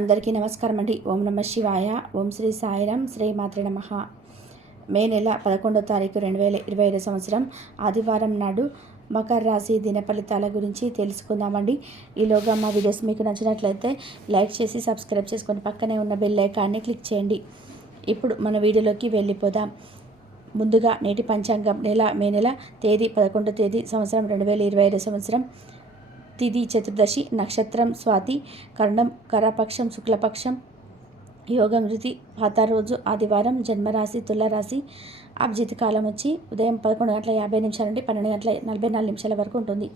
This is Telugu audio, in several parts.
అందరికీ నమస్కారం అండి. ఓం నమ శివాయ. ఓం శ్రీ సాయిరాం. శ్రీ మాత్రే నమః. మే నెల 11వ తారీఖు 2025 సంవత్సరం ఆదివారం నాడు మకర రాశి దిన ఫలితాల గురించి తెలుసుకుందామండి. ఈలోగా మా వీడియోస్ మీకు నచ్చినట్లయితే లైక్ చేసి సబ్స్క్రైబ్ చేసుకొని పక్కనే ఉన్న బెల్ ఐకాన్ని క్లిక్ చేయండి. ఇప్పుడు మన వీడియోలోకి వెళ్ళిపోదాం. ముందుగా నేటి పంచాంగం మే నెల తేదీ 11వ తేదీ సంవత్సరం 2025 సంవత్సరం. తిథి చతుర్దశి, నక్షత్రం స్వాతి, కరణం కరపక్షం శుక్లపక్షం, యోగం రుతి పాత రోజు ఆదివారం, జన్మరాశి తులారాశి. అభిజిత్ కాలం వచ్చి ఉదయం 11:50 నుండి 12:44 వరకు ఉంటుంది.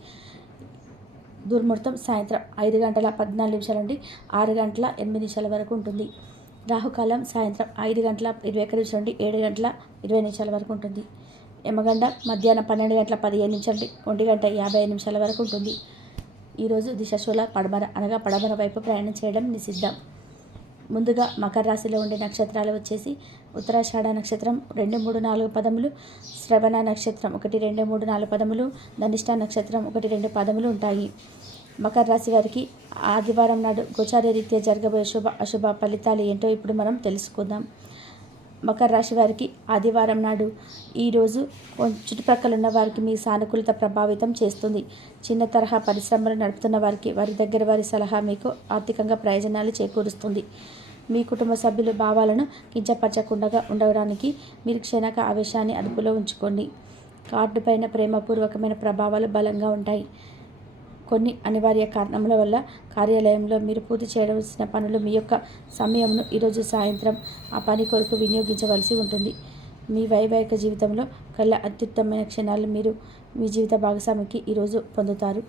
దుర్ముహూర్తం సాయంత్రం 5:14 నుండి 6:08 వరకు ఉంటుంది. రాహుకాలం సాయంత్రం 5:21 నుండి 7:20 వరకు ఉంటుంది. యమగండ మధ్యాహ్నం 12:15 నుండి 1:50 వరకు ఉంటుంది. ఈరోజు దిశాశూల పడమర అనగా పడమర వైపు ప్రయాణం చేయడం నిషిద్ధం. ముందుగా మకర రాశిలో ఉండే నక్షత్రాలు వచ్చేసి ఉత్తరాషాఢ నక్షత్రం 2, 3, 4 పదములు, శ్రవణ నక్షత్రం 1, 2, 3, 4 పదములు, ధనిష్ట నక్షత్రం 1, 2 పదములు ఉంటాయి. మకర రాశి వారికి ఆదివారం నాడు గోచార రీత్యా జరగబోయే శుభ అశుభ ఫలితాలు ఏంటో ఇప్పుడు మనం తెలుసుకుందాం. మకర రాశి వారికి ఆదివారం నాడు ఈరోజు చుట్టుప్రక్కల ఉన్న వారికి మీ సానుకూలత ప్రభావితం చేస్తుంది. చిన్న తరహా పరిశ్రమలు నడుపుతున్న వారికి వారి దగ్గర వారి సలహా మీకు ఆర్థికంగా ప్రయోజనాలు చేకూరుస్తుంది. మీ కుటుంబ సభ్యుల భావాలను కించపరచకుండా ఉండడానికి మీరు క్షణిక ఆవేశాన్ని అదుపులో ఉంచుకోండి. కార్డు పైన ప్రేమపూర్వకమైన ప్రభావాలు బలంగా ఉంటాయి. కొన్ని అనివార్య కారణముల వల్ల కార్యాలయంలో మీరు పూర్తి చేయవలసిన పనులు మీ యొక్క సమయంను ఈరోజు సాయంత్రం ఆ పని కొరకు వినియోగించవలసి ఉంటుంది. మీ వైవాహిక జీవితంలో కల్లా అత్యుత్తమైన క్షణాలు మీరు మీ జీవిత భాగస్వామికి ఈరోజు పొందుతారు.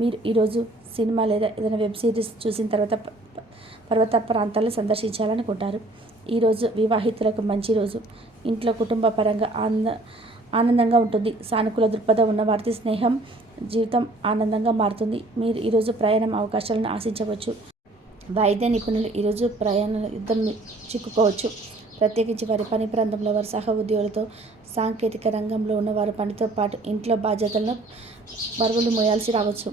మీరు ఈరోజు సినిమా లేదా ఏదైనా వెబ్ సిరీస్ చూసిన తర్వాత పర్వత ప్రాంతాలను సందర్శించాలనుకుంటారు. ఈరోజు వివాహితులకు మంచి రోజు. ఇంట్లో కుటుంబ పరంగా ఆనందంగా ఉంటుంది. సానుకూల దృక్పథం ఉన్న వారితో స్నేహం జీవితం ఆనందంగా మారుతుంది. మీరు ఈరోజు ప్రయాణం అవకాశాలను ఆశించవచ్చు. వైద్య నిపుణులు ఈరోజు ప్రయాణ యుద్ధం చిక్కుకోవచ్చు. ప్రత్యేకించి వారి పని ప్రాంతంలో వారి సహ ఉద్యోగులతో, సాంకేతిక రంగంలో ఉన్న వారి పనితో పాటు ఇంట్లో బాధ్యతలను బరువులు మోయాల్సి రావచ్చు.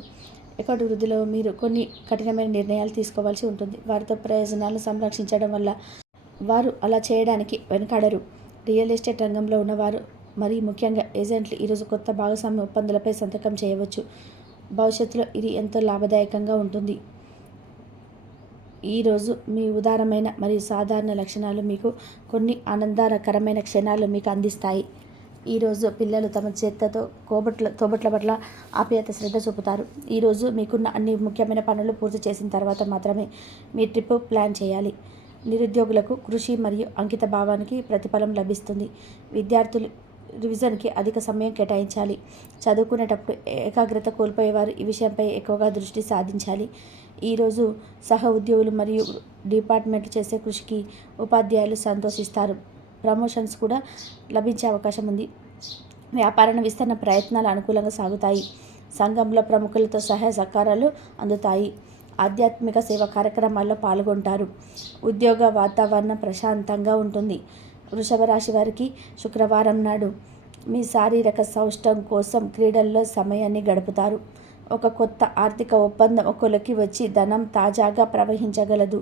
ఎక్కడి వృద్ధిలో మీరు కొన్ని కఠినమైన నిర్ణయాలు తీసుకోవాల్సి ఉంటుంది. వారితో ప్రయోజనాలను సంరక్షించడం వల్ల వారు అలా చేయడానికి వెనుకాడరు. రియల్ ఎస్టేట్ రంగంలో ఉన్నవారు మరి ముఖ్యంగా ఏజెంట్లు ఈరోజు కొత్త భాగస్వామ్య ఒప్పందాలపై సంతకం చేయవచ్చు. భవిష్యత్తులో ఇది ఎంతో లాభదాయకంగా ఉంటుంది. ఈరోజు మీ ఉదారమైన మరియు సాధారణ లక్షణాలు మీకు కొన్ని ఆనందకరమైన క్షణాలు మీకు అందిస్తాయి. ఈరోజు పిల్లలు తమ చేతతో తోబట్ల పట్ల ఆప్యాయత శ్రద్ధ చూపుతారు. ఈరోజు మీకున్న అన్ని ముఖ్యమైన పనులు పూర్తి చేసిన తర్వాత మాత్రమే మీ ట్రిప్ ప్లాన్ చేయాలి. నిరుద్యోగులకు కృషి మరియు అంకిత భావానికి ప్రతిఫలం లభిస్తుంది. విద్యార్థులు రివిజన్కి అధిక సమయం కేటాయించాలి. చదువుకునేటప్పుడు ఏకాగ్రత కోల్పోయేవారు ఈ విషయంపై ఎక్కువగా దృష్టి సాధించాలి. ఈరోజు సహ ఉద్యోగులు మరియు డిపార్ట్మెంట్ చేసే కృషికి ఉపాధ్యాయులు సంతోషిస్తారు. ప్రమోషన్స్ కూడా లభించే అవకాశం ఉంది. వ్యాపార విస్తరణ ప్రయత్నాలు అనుకూలంగా సాగుతాయి. సంఘంలో ప్రముఖులతో సహాయ సహకారాలు అందుతాయి. ఆధ్యాత్మిక సేవా కార్యక్రమాల్లో పాల్గొంటారు. ఉద్యోగ వాతావరణం ప్రశాంతంగా ఉంటుంది. వృషభ రాశి వారికి శుక్రవారం నాడు మీ శారీరక సౌష్టం కోసం క్రీడల్లో సమయాన్ని గడుపుతారు. ఒక కొత్త ఆర్థిక ఒప్పందం ఒకరికి వచ్చి ధనం తాజాగా ప్రవహించగలదు.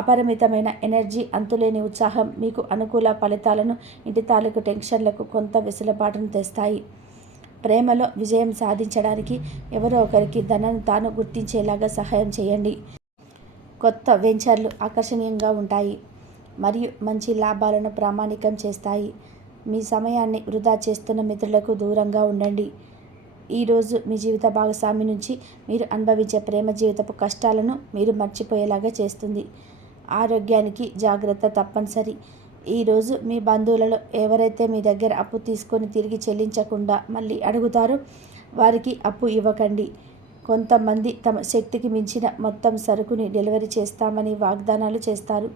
అపరిమితమైన ఎనర్జీ, అంతులేని ఉత్సాహం మీకు అనుకూల ఫలితాలను, ఇంటి తాలూకు టెన్షన్లకు కొంత వెసులుబాటును తెస్తాయి. ప్రేమలో విజయం సాధించడానికి ఎవరో ఒకరికి ధనాన్ని తాను గుర్తించేలాగా సహాయం చేయండి. కొత్త వెంచర్లు ఆకర్షణీయంగా ఉంటాయి మరియు మంచి లాభాలను ప్రామాణికం చేస్తాయి. మీ సమయాన్ని వృధా చేస్తున్న మిత్రులకు దూరంగా ఉండండి. ఈరోజు మీ జీవిత భాగస్వామి నుంచి మీరు అనుభవించే ప్రేమ జీవితపు కష్టాలను మీరు మర్చిపోయేలాగా చేస్తుంది. ఆరోగ్యానికి జాగ్రత్త తప్పనిసరి. ఈరోజు మీ బంధువులలో ఎవరైతే మీ దగ్గర అప్పు తీసుకొని తిరిగి చెల్లించకుండా మళ్ళీ అడుగుతారో వారికి అప్పు ఇవ్వకండి. కొంతమంది తమ శక్తికి మించిన మొత్తం సరుకుని డెలివరీ చేస్తామని వాగ్దానాలు చేస్తారు.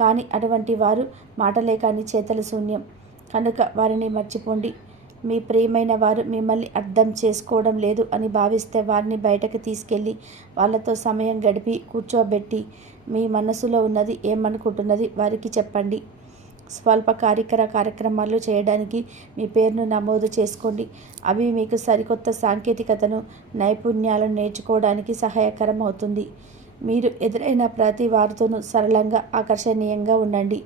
కానీ అటువంటి వారు మాటలే కానీ చేతల శూన్యం. కనుక వారిని మర్చిపోండి. మీ ప్రియమైన వారు మిమ్మల్ని అర్థం చేసుకోవడం లేదు అని భావిస్తే వారిని బయటకు తీసుకెళ్ళి వాళ్ళతో సమయం గడిపి కూర్చోబెట్టి మీ మనసులో ఉన్నది ఏమనుకుంటున్నది వారికి చెప్పండి. స్వల్పకాలిక కార్యక్రమాలు చేయడానికి మీ పేరును నమోదు చేసుకోండి. అవి మీకు సరికొత్త సాంకేతికతను, నైపుణ్యాలను నేర్చుకోవడానికి సహాయకరం అవుతుంది. మీరు ఎదురైన ప్రతి వారితోనూ సరళంగా ఆకర్షణీయంగా ఉండండి.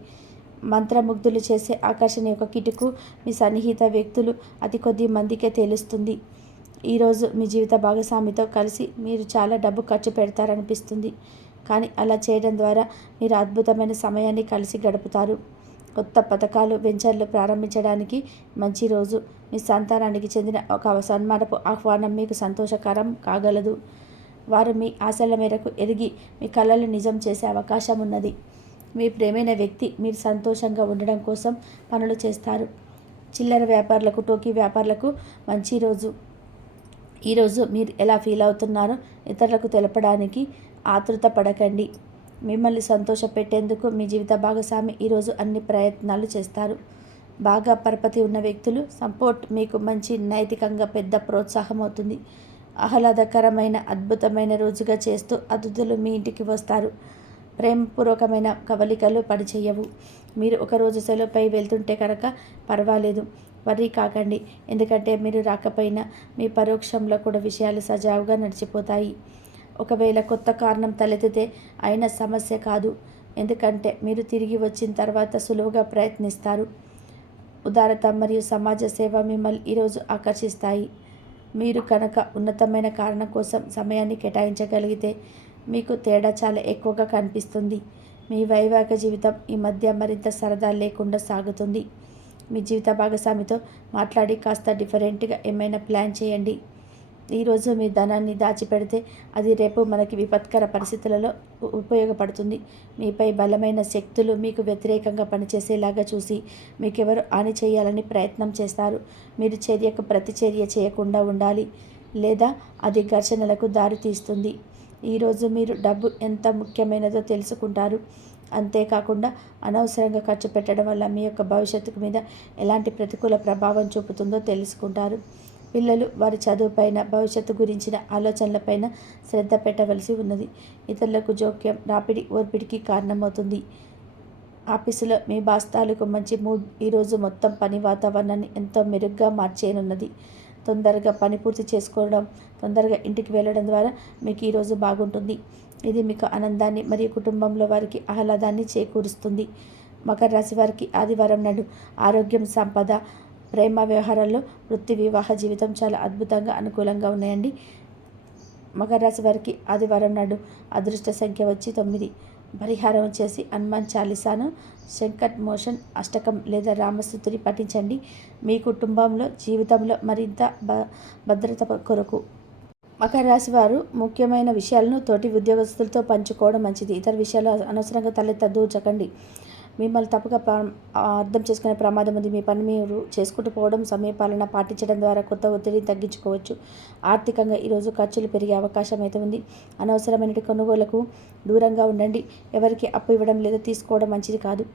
మంత్రముగ్ధులు చేసే ఆకర్షణ యొక్క కిటుకు మీ సన్నిహిత వ్యక్తులు అతి కొద్ది మందికే తెలుస్తుంది. ఈరోజు మీ జీవిత భాగస్వామితో కలిసి మీరు చాలా డబ్బు ఖర్చు పెడతారనిపిస్తుంది. కానీ అలా చేయడం ద్వారా మీరు అద్భుతమైన సమయాన్ని కలిసి గడుపుతారు. కొత్త పథకాలు వెంచర్లు ప్రారంభించడానికి మంచి రోజు. మీ సంతానానికి చెందిన ఒక సన్మానపు ఆహ్వానం మీకు సంతోషకరం కాగలదు. వారు మీ ఆశల మేరకు ఎదిగి మీ కలలు నిజం చేసే అవకాశం ఉన్నది. మీ ప్రేమైన వ్యక్తి మీరు సంతోషంగా ఉండడం కోసం పనులు చేస్తారు. చిల్లర వ్యాపారులకు, టోకీ వ్యాపారులకు మంచి రోజు. ఈరోజు మీరు ఎలా ఫీల్ అవుతున్నారో ఇతరులకు తెలపడానికి ఆతృత పడకండి. మిమ్మల్ని సంతోషపెట్టేందుకు మీ జీవిత భాగస్వామి ఈరోజు అన్ని ప్రయత్నాలు చేస్తారు. బాగా పరపతి ఉన్న వ్యక్తులు సపోర్ట్ మీకు మంచి నైతికంగా పెద్ద ప్రోత్సాహం అవుతుంది. ఆహ్లాదకరమైన అద్భుతమైన రోజుగా చేస్తూ అతిథులు మీ ఇంటికి వస్తారు. ప్రేమపూర్వకమైన కవలికలు పనిచేయవు. మీరు ఒకరోజు సెలవుపై వెళ్తుంటే కనుక పర్వాలేదు, వర్రీ కాకండి. ఎందుకంటే మీరు రాకపోయినా మీ పరోక్షంలో కూడా విషయాలు సజావుగా నడిచిపోతాయి. ఒకవేళ కొత్త కారణం తలెత్తితే అయిన సమస్య కాదు. ఎందుకంటే మీరు తిరిగి వచ్చిన తర్వాత సులువుగా ప్రయత్నిస్తారు. ఉదారత మరియు సమాజ సేవ మిమ్మల్ని ఈరోజు ఆకర్షిస్తాయి. మీరు కనుక ఉన్నతమైన కారణం కోసం సమయాన్ని కేటాయించగలిగితే మీకు తేడా చాలా ఎక్కువగా కనిపిస్తుంది. మీ వైవాహిక జీవితం ఈ మధ్య మరింత సరదా లేకుండా సాగుతుంది. మీ జీవిత భాగస్వామితో మాట్లాడి కాస్త డిఫరెంట్గా ఏమైనా ప్లాన్ చేయండి. ఈరోజు మీ ధనాన్ని దాచిపెడితే అది రేపు మనకి విపత్కర పరిస్థితులలో ఉపయోగపడుతుంది. మీపై బలమైన శక్తులు మీకు వ్యతిరేకంగా పనిచేసేలాగా చూసి మీకెవరు హాని చేయాలని ప్రయత్నం చేస్తారు. మీరు చర్యకు ప్రతిచర్య చేయకుండా ఉండాలి, లేదా అది ఘర్షణలకు దారితీస్తుంది. ఈరోజు మీరు డబ్బు ఎంత ముఖ్యమైనదో తెలుసుకుంటారు. అంతేకాకుండా అనవసరంగా ఖర్చు పెట్టడం వల్ల మీ యొక్క భవిష్యత్తు మీద ఎలాంటి ప్రతికూల ప్రభావం చూపుతుందో తెలుసుకుంటారు. పిల్లలు వారి చదువుపైన, భవిష్యత్తు గురించిన ఆలోచనలపైన శ్రద్ధ పెట్టవలసి ఉన్నది. ఇతరులకు జోక్యం రాపిడి ఓర్పిడికి కారణమవుతుంది. ఆఫీసులో మీ బాస్ తాలూకు మంచి మూడ్ ఈరోజు మొత్తం పని వాతావరణాన్ని ఎంతో మెరుగ్గా మార్చేయనున్నది. తొందరగా పని పూర్తి చేసుకోవడం, తొందరగా ఇంటికి వెళ్ళడం ద్వారా మీకు ఈరోజు బాగుంటుంది. ఇది మీకు ఆనందాన్ని మరియు కుటుంబంలో వారికి ఆహ్లాదాన్ని చేకూరుస్తుంది. మకర రాశి వారికి ఆదివారం నాడు ఆరోగ్యం, సంపద, ప్రేమ వ్యవహారాల్లో, వృత్తి, వివాహ జీవితం చాలా అద్భుతంగా అనుకూలంగా ఉన్నాయండి. మకర రాశి వారికి ఆదివారం నాడు అదృష్ట సంఖ్య వచ్చి 9. పరిహారం వచ్చేసి హనుమాన్ చాలీసాను, శంకట్ మోషన్ అష్టకం లేదా రామస్తుతిని పఠించండి. మీ కుటుంబంలో, జీవితంలో మరింత భద్రత కొరకు. మకర రాశి వారు ముఖ్యమైన విషయాలను తోటి ఉద్యోగస్తులతో పంచుకోవడం మంచిది. ఇతర విషయాలు అనవసరంగా తలెత్తదూచకండి. మిమ్మల్ని తప్పుగా అర్థం చేసుకునే ప్రమాదం ఉంది. మీ పని మీరు చేసుకుంటూ పోవడం, సమయపాలన పాటించడం ద్వారా కొత్త ఒత్తిడిని తగ్గించుకోవచ్చు. ఆర్థికంగా ఈరోజు ఖర్చులు పెరిగే అవకాశం అయితే ఉంది. అనవసరమైన కొనుగోళ్లకు దూరంగా ఉండండి. ఎవరికి అప్పు ఇవ్వడం లేదా తీసుకోవడం మంచిది కాదు.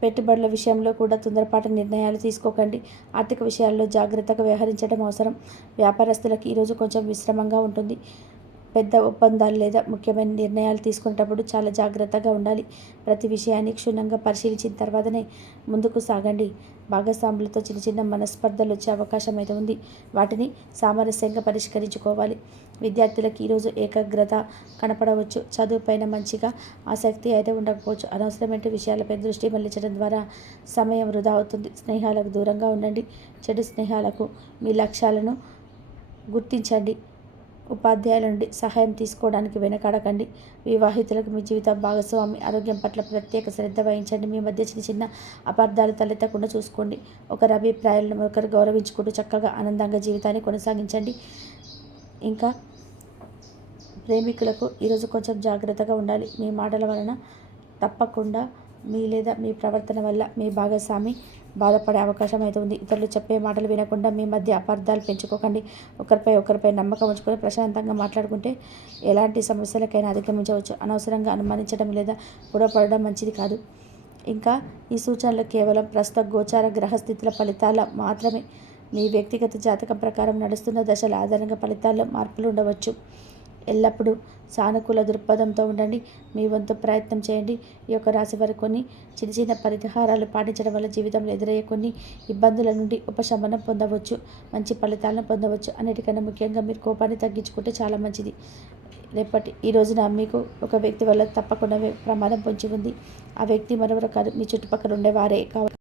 పెట్టుబడుల విషయంలో కూడా తొందరపాటు నిర్ణయాలు తీసుకోకండి. ఆర్థిక విషయాల్లో జాగ్రత్తగా వ్యవహరించడం అవసరం. వ్యాపారస్తులకు ఈరోజు కొంచెం విశ్రమంగా ఉంటుంది. పెద్ద ఒప్పందాలు లేదా ముఖ్యమైన నిర్ణయాలు తీసుకునేటప్పుడు చాలా జాగ్రత్తగా ఉండాలి. ప్రతి విషయాన్ని క్షుణ్ణంగా పరిశీలించిన తర్వాతనే ముందుకు సాగండి. భాగస్వాములతో చిన్న చిన్న మనస్పర్ధలు వచ్చే అవకాశం అయితే ఉంది. వాటిని సామరస్యంగా పరిష్కరించుకోవాలి. విద్యార్థులకు ఈరోజు ఏకాగ్రత కనపడవచ్చు. చదువుపైన మంచిగా ఆసక్తి అయితే ఉండకపోవచ్చు. అనవసరమైన విషయాలపై దృష్టి మళ్లించడం ద్వారా సమయం వృధా అవుతుంది. స్నేహాలకు దూరంగా ఉండండి. చెడు స్నేహాలకు మీ లక్ష్యాలను గుర్తించండి. ఉపాధ్యాయుల నుండి సహాయం తీసుకోవడానికి వెనకాడకండి. వివాహితులకు మీ జీవిత భాగస్వామి ఆరోగ్యం పట్ల ప్రత్యేక శ్రద్ధ వహించండి. మీ మధ్య చిన్న చిన్న అపార్థాలు తలెత్తకుండా చూసుకోండి. ఒకరి అభిప్రాయాలను ఒకరు గౌరవించుకుంటూ చక్కగా ఆనందంగా జీవితాన్ని కొనసాగించండి. ఇంకా ప్రేమికులకు ఈరోజు కొంచెం జాగ్రత్తగా ఉండాలి. మీ మాటల వలన తప్పకుండా మీ ప్రవర్తన వల్ల మీ భాగస్వామి బాధపడే అవకాశం అయితే ఉంది. ఇతరులు చెప్పే మాటలు వినకుండా మీ మధ్య అపార్థాలు పెంచుకోకండి. ఒకరిపై నమ్మకం ఉంచుకొని ప్రశాంతంగా మాట్లాడుకుంటే ఎలాంటి సమస్యలకైనా అధిగమించవచ్చు. అనవసరంగా అనుమానించడం లేదా గొడవపడడం మంచిది కాదు. ఇంకా ఈ సూచనలు కేవలం ప్రస్తుత గోచార గ్రహస్థితుల ఫలితాల మాత్రమే. మీ వ్యక్తిగత జాతకం ప్రకారం నడుస్తున్న దశల ఆధారంగా ఫలితాల్లో మార్పులు ఉండవచ్చు. ఎల్లప్పుడూ సానుకూల దృక్పథంతో ఉండండి. మీ వంతు ప్రయత్నం చేయండి. ఈ యొక్క రాశి వారు కొన్ని చిన్న చిన్న పరిహారాలు పాటించడం వల్ల జీవితంలో ఎదురయ్యే కొన్ని ఇబ్బందుల నుండి ఉపశమనం పొందవచ్చు, మంచి ఫలితాలను పొందవచ్చు. అన్నిటికన్నా ముఖ్యంగా మీరు కోపాన్ని తగ్గించుకుంటే చాలా మంచిది. ఈ రోజున మీకు ఒక వ్యక్తి వల్ల తప్పకుండా ప్రమాదం పొంచి ఉంది. ఆ వ్యక్తి మరెవరో కాదు, మీ చుట్టుపక్కల ఉండేవారే కావాలి.